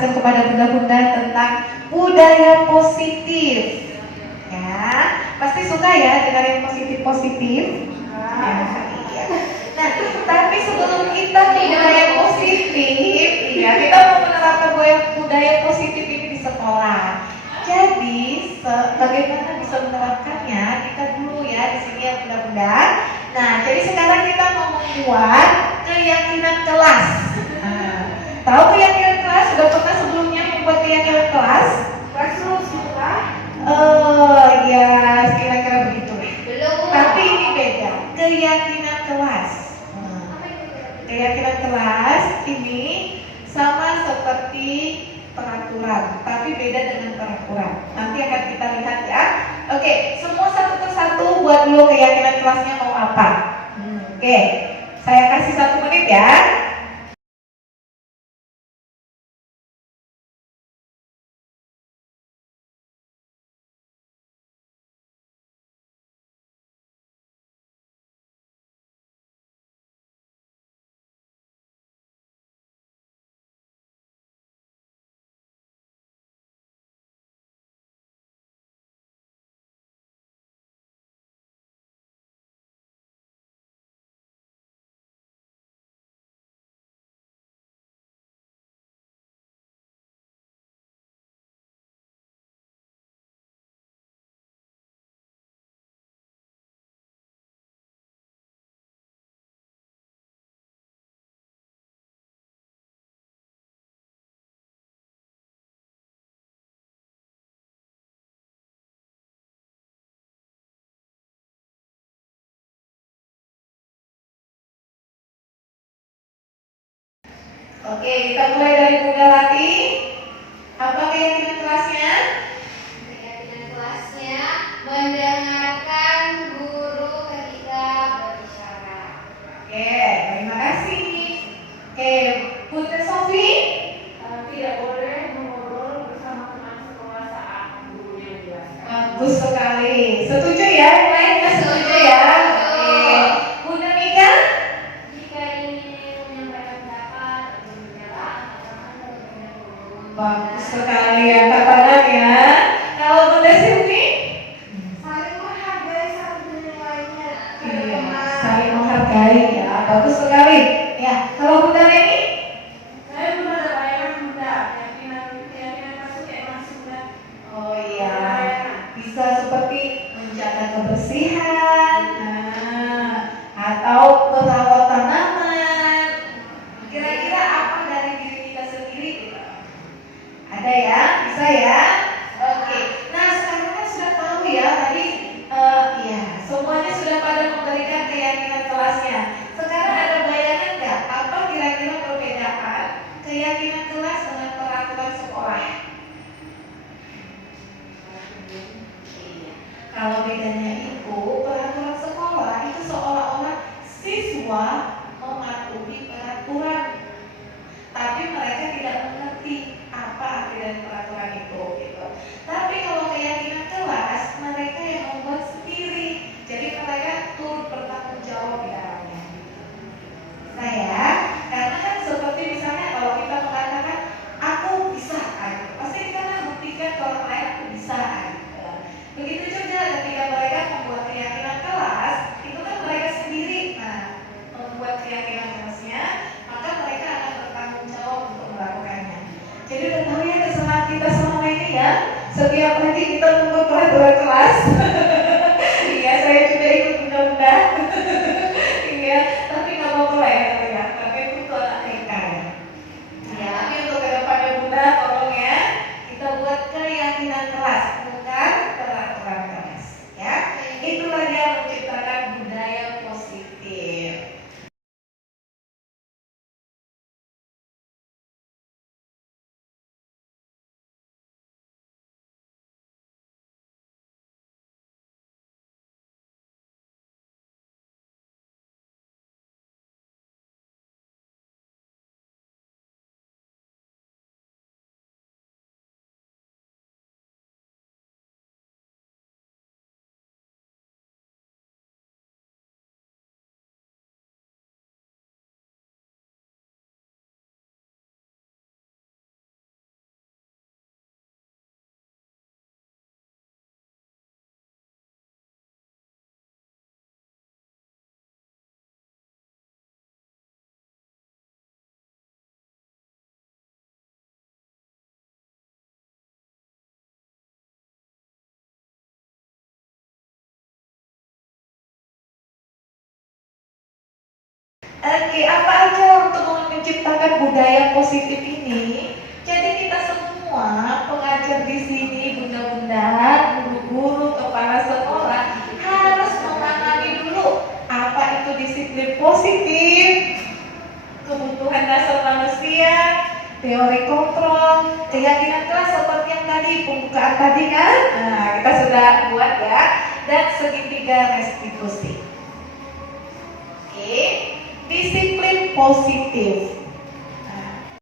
menjelaskan kepada bunda-bunda tentang budaya positif. Ya, pasti suka ya dengar yang positif-positif. Ya, iya. Nah, tapi sebelum kita ke budaya positif, ya kita mau menerapkan budaya positif ini di sekolah. Jadi, bagaimana bisa menerapkannya? Kita dulu ya di sini ya bunda-bunda. Nah, jadi sekarang kita mau membuat keyakinan kelas. Nah, tahu keyakinan kelas? Sudah pernah sebelumnya membuat keyakinan kelas? Classroom sudah? Ya, kira-kira begitu. Belum. Tapi ini beda. Keyakinan kelas. Keyakinan kelas ini sama seperti peraturan, tapi beda dengan peraturan. Nanti akan kita lihat ya. Oke, semua satu persatu buat dulu keyakinan kelasnya mau apa. Oke, saya kasih 1 menit ya. Oke, kita mulai dari Bunda Lati. Apa keyakinan kelasnya? Keyakinan kelasnya mendengarkan guru ketika berbicara. Oke, terima kasih. Oke, Bunda Sofi. Tidak boleh mengobrol bersama teman sekolah saat gurunya menjelaskan. Bagus sekali. Setuju ya? Yang lain nggak setuju ya? Oke. Bunda Mika? Jika ingin menyampaikan pendapat atau berbicara, maka dengan guru. Bagus sekali ya Kak Tanan ya. Kalau Bunda Silvi? Saling menghargai satu dengan lainnya. Iya, saling menghargai ya. Bagus sekali. Ya, kalau Bunda Reni? Saya belum ada bayangan Bunda. Keyakinan masuk kayak masuk Bunda. Oh iya, bisa seperti menjaga kebersihan, atau merawat tanaman. Kira-kira apa dari diri kita sendiri? Ada ya, bisa ya. Oke, nah sekarang kan sudah tahu ya tadi, ya semuanya sudah pada memberikan keyakinan kelasnya. Sekarang ada bayangan nggak apa kira-kira perbedaan keyakinan kelas dengan peraturan sekolah? Iya. Kalau bedanya itu peraturan sekolah itu seolah-olah siswa mematuhi peraturan, tapi mereka tidak mengerti apa arti dari peraturan itu gitu. Tapi kalau keyakinan kelas mereka yang membuat sendiri, jadi mereka turut bertanggung jawab di dalamnya. Saya karena kan seperti misalnya kalau kita mengatakan aku bisa, pasti kita kan buktikan kalau lain aku bisa. Begitu juga ketika mereka membuat keyakinan kelas, itu kan mereka sendiri membuat keyakinan kelasnya, maka mereka akan bertanggung jawab untuk melakukannya. Jadi udah tahu ya kesamaan kita selama ini ya, setiap pagi kita membuat peraturan kelas. Iya, saya juga ikut bunda-bunda. Iya, tapi nggak mau ya, karena itu anak TK ya. Ya, tapi untuk kedepannya bunda, tolong ya, kita buat keyakinan kelas, bukan peraturan kelas. Ya, itulah yang menciptakan budaya positif. Oke, apa aja untuk menciptakan budaya positif ini? Jadi kita semua pengajar di sini, bunda-bunda, guru-guru, kepala sekolah harus memahami dulu apa itu disiplin positif, kebutuhan dasar manusia, teori kontrol, keyakinan kelas seperti yang tadi pembukaan tadi kan? Nah, kita sudah buat ya, dan segitiga restitusi. Oke, disiplin positif. Nah,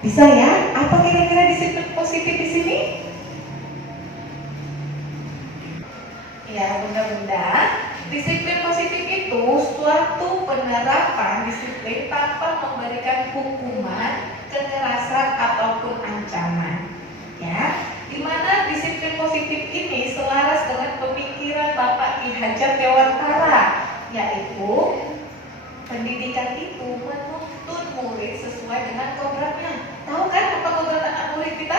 bisa ya? Apa kira-kira disiplin positif di sini? Ya, bunda-bunda, disiplin positif itu suatu penerapan disiplin tanpa memberikan hukuman, kekerasan ataupun ancaman. Ya, di mana disiplin positif ini selaras dengan pemikiran Bapak Ki Hajar Dewantara, yaitu pendidikan itu menuntun murid sesuai dengan kodratnya. Tahu kan apa kodrat anak murid kita?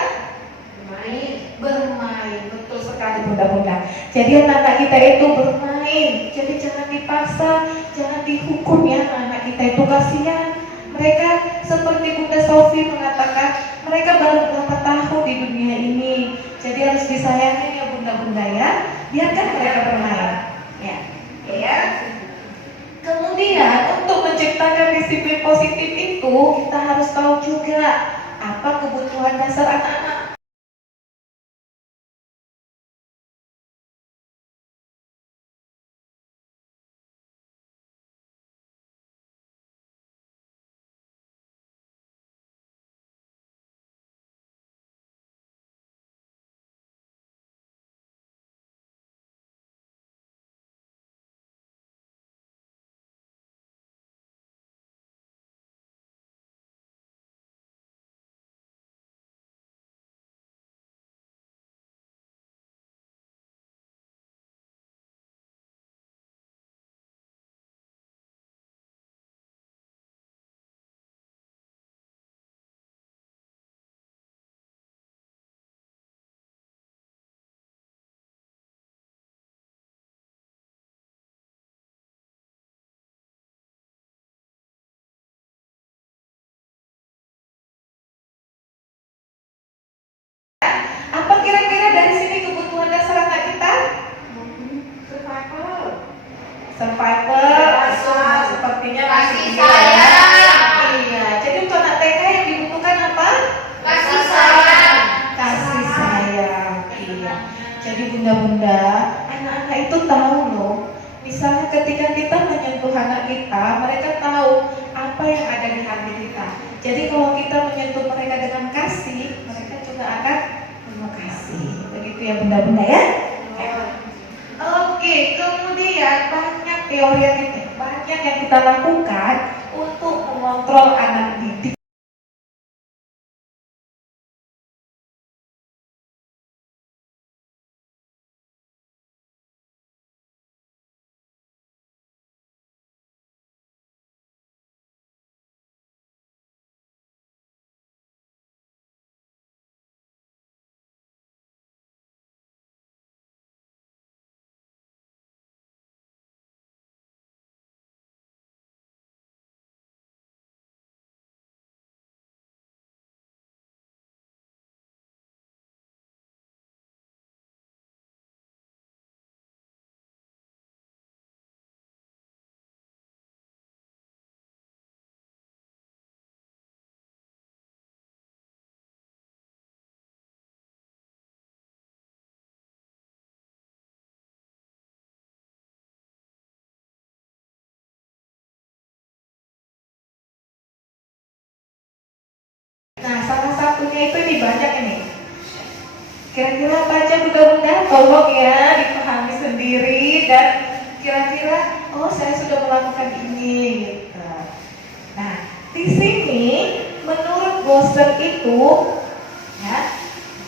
Bermain, betul sekali bunda-bunda. Jadi anak-anak kita itu bermain, jadi jangan dipaksa, jangan dihukum ya anak kita itu, kasihan. Mereka seperti Bunda Sofi mengatakan, mereka baru berapa tahun di dunia ini, jadi harus disayangi ya bunda-bunda ya, biarkan mereka bermain. Ya, ya. Kemudian untuk menciptakan disiplin positif itu kita harus tahu juga apa kebutuhan dasar anak-anak. Apa kira-kira dari sini kebutuhan dasar anak kita? Survival. Sepertinya masih Kasih iya. sayang. Iya. Jadi untuk anak TK yang dibutuhkan apa? Kasih sayang. Kasih sayang. Iya. Jadi bunda-bunda, anak-anak itu tahu loh. Misalnya ketika kita menyentuh anak kita, mereka tahu apa yang ada di hati kita. Jadi kalau kita menyentuh mereka dengan kasih, mereka juga akan penuh kasih. Begitu ya bunda-bunda ya. Oke, kemudian banyak teori banyak yang kita lakukan untuk mengontrol anak didik. Nah, salah satunya itu ini banyak ini. Kira-kira apa aja bunda-bunda? Tolong ya dipahami sendiri dan kira-kira oh saya sudah melakukan ini gitu. Nah, di sini menurut Gosen itu ya,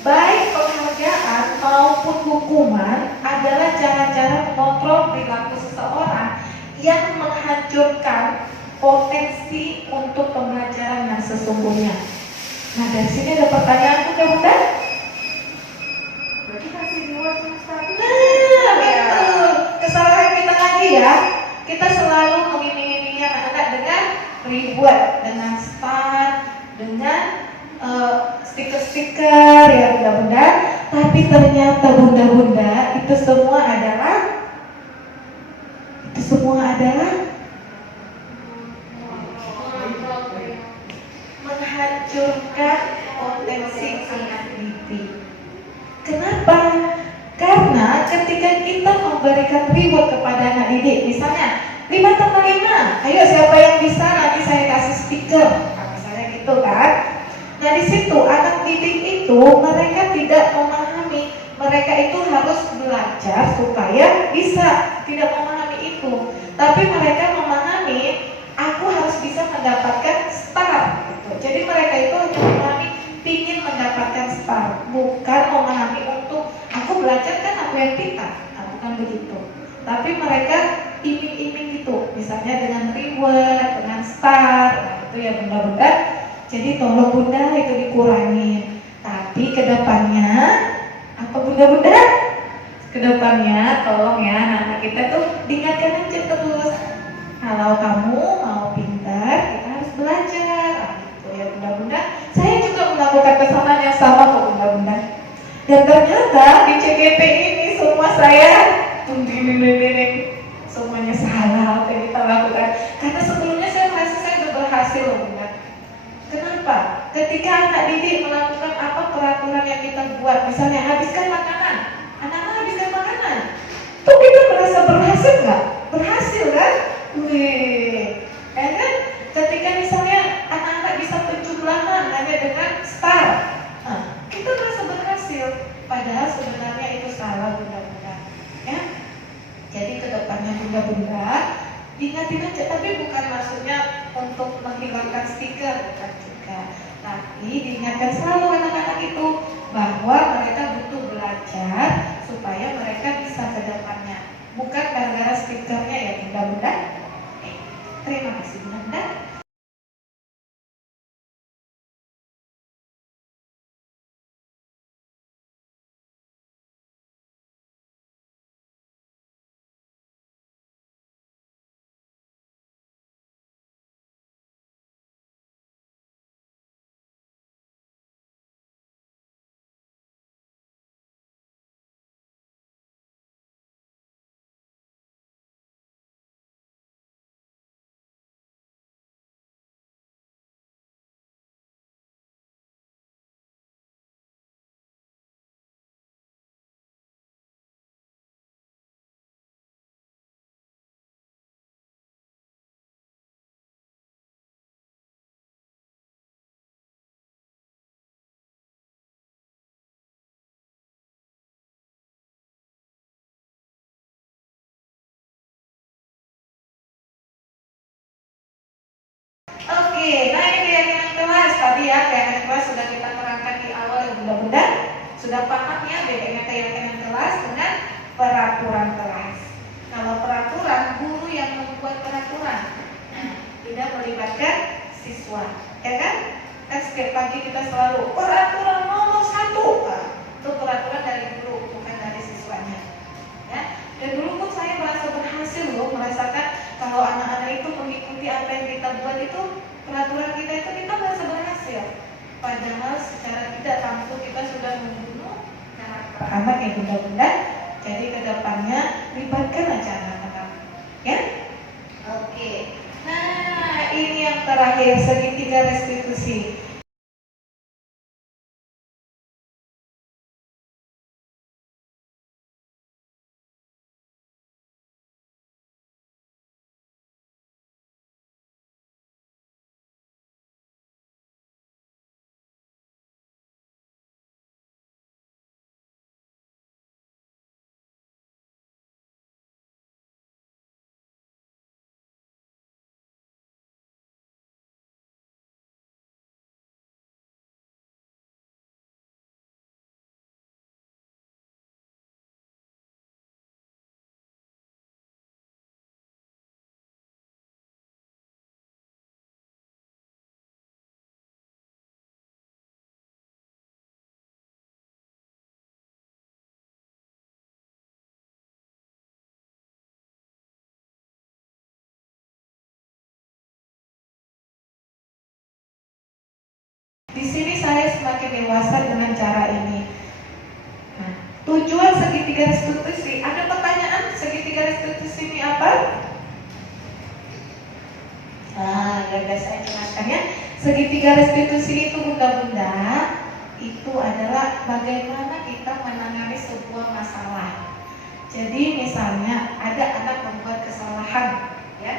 baik penghargaan maupun hukuman adalah cara-cara mengontrol perilaku seseorang yang menghancurkan potensi untuk pembelajaran yang sesungguhnya. Nah, dari sini ada pertanyaan bunda-bunda. Berarti kasih reward semesta itu. Nah, betul. Kesalahan kita lagi ya. Kita selalu mengiming-imingi anak-anak dengan reward, dengan star, dengan stiker-stiker ya bunda-bunda. Tapi ternyata bunda-bunda itu semua adalah menghancurkan potensi anak didik. Kenapa? Karena ketika kita memberikan reward kepada anak didik, misalnya 5 tambah 5, ayo siapa yang bisa nanti saya kasih stiker, nah, misalnya gitu kan. Nah di situ anak didik itu mereka tidak memahami, mereka itu harus belajar supaya bisa, tidak memahami itu. Tapi mereka memahami, aku harus bisa mendapatkan star gitu. Jadi mereka itu hanya memahami ingin mendapatkan star, bukan memahami untuk aku belajar kan aku yang pintar, nah, bukan begitu. Tapi mereka iming-iming gitu, misalnya dengan reward, dengan star, nah itu ya bunda-bunda. Jadi tolong bunda itu dikurangi. Tapi kedepannya apa bunda-bunda? Kedepannya tolong ya anak-anak kita tuh diingatkan aja terus. Kalau kamu mau pintar, kita harus belajar. Nah, gitu ya bunda-bunda. Saya juga melakukan pesanan yang sama kok bunda-bunda. Dan ternyata di CGP ini semua saya semuanya salah apa yang kita lakukan. Karena sebelumnya saya merasa saya sudah berhasil loh bunda. Kenapa? Ketika anak didik melakukan apa peraturan yang kita buat, misalnya habiskan makanan, anak-anak habiskan makanan, tuh kita merasa berhasil nggak? Berhasil kan? Wih, kan? Ketika misalnya anak-anak bisa penjumlahan hanya dengan star, nah, kita merasa berhasil. Padahal sebenarnya itu salah bunda-bunda. Ya, jadi kedepannya bunda-bunda diingatin aja, tapi bukan maksudnya untuk menghilangkan stiker, bukan juga. Tapi diingatkan selalu anak-anak itu bahwa mereka butuh belajar supaya mereka bisa ke depannya. Bukan gara-gara stikernya ya bunda-bunda. Terima kasih bunda. Oke, nah ini keyakinan kelas tadi ya, keyakinan kelas sudah kita terangkan di awal ya bunda-bunda. Sudah paham ya bedanya keyakinan kelas dengan peraturan kelas. Kalau peraturan, guru yang membuat peraturan, nah, tidak melibatkan siswa, ya kan? Kan setiap pagi kita selalu peraturan nomor 1, nah, itu peraturan dari guru, bukan dari siswanya. Ya, dan dulu pun saya merasa berhasil loh, merasakan kalau anak-anak itu mengikuti apa yang kita buat itu, peraturan kita itu kita merasa berhasil. Padahal secara tidak langsung kita sudah membunuh karakter anak ya bunda-bunda. Jadi kedepannya libatkan aja anak-anak, ya. Oke. Nah ini yang terakhir, segitiga restitusi. dewasa dengan cara ini. Nah, tujuan segitiga restitusi, ada pertanyaan segitiga restitusi ini apa? Ya saya jelaskan ya. Segitiga restitusi itu bunda-bunda, itu adalah bagaimana kita menangani sebuah masalah. Jadi misalnya ada anak membuat kesalahan, ya.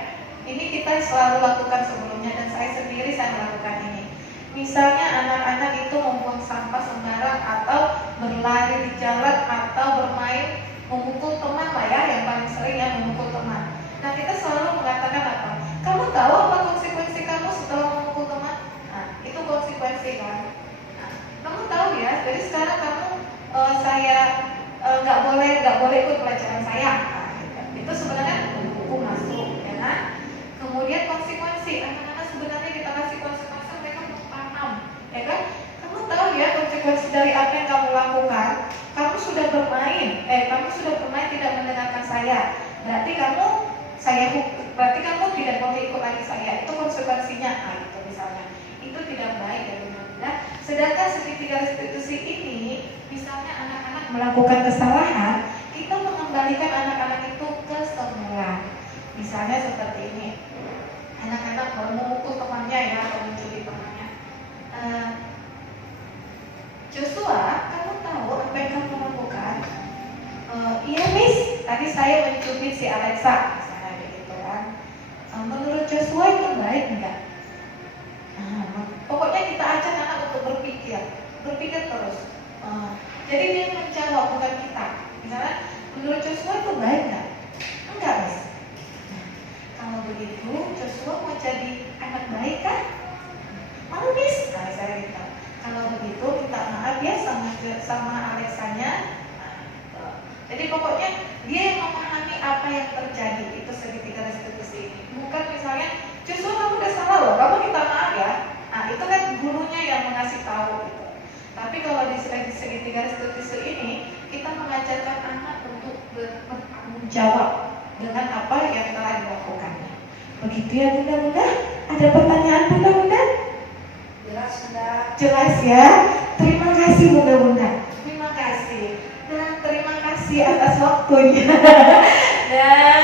Ini kita selalu lakukan sebelumnya dan saya sendiri saya melakukan ini. Misalnya anak-anak itu membuang sampah sembarang atau berlari di jalan atau bermain memukul teman lah ya, yang paling sering ya memukul teman. Nah kita selalu mengatakan apa? Kamu tahu apa konsekuensi kamu setelah memukul teman? Nah itu konsekuensi kan. Nah, kamu tahu ya, jadi sekarang kamu saya nggak boleh ikut pelajaran saya. Nah, itu sebenarnya hukum masuk, ya kan? Kemudian konsekuensi, anak-anak sebenarnya kita kasih konsekuensi mereka paham, ya kan? Kamu tahu ya konsekuensi dari apa yang kamu lakukan? Kamu sudah bermain tidak mendengarkan saya. Berarti kamu tidak boleh ikut lagi saya. Itu konsekuensinya. Nah, itu misalnya. Itu tidak baik ya benar-benar. Sedangkan segitiga restitusi ini, misalnya anak-anak melakukan kesalahan, kita mengembalikan anak-anak itu ke semula. Misalnya seperti ini. Anak-anak memukul temannya ya, atau mencuri temannya. Joshua, kamu tahu apa yang kamu lakukan? Iya Miss, tadi saya mencubit si Alexa, misalnya begitu kan. Menurut Joshua itu baik enggak? Pokoknya kita ajak anak untuk berpikir terus. Jadi dia menjawab, bukan kita. Misalnya, menurut Joshua itu baik enggak? Enggak Miss. Kalau begitu, Joshua mau jadi anak baik kan? Mau Miss? Nah, saya gitu. Kalau begitu, minta maaf ya sama Alexanya. Jadi pokoknya dia yang memahami apa yang terjadi. Itu segitiga restitusi ini. Bukan misalnya, Joshua kamu udah salah loh, kamu minta maaf ya. Nah, itu kan gurunya yang mengasih tahu gitu. Tapi kalau di segitiga restitusi ini, kita mengajarkan anak untuk bertanggung jawab dengan apa yang telah dilakukannya. Begitu ya bunda-bunda? Ada pertanyaan bunda-bunda? Jelas Bunda. Jelas ya? Terima kasih bunda-bunda. Terima kasih. Dan terima kasih atas waktunya. Dan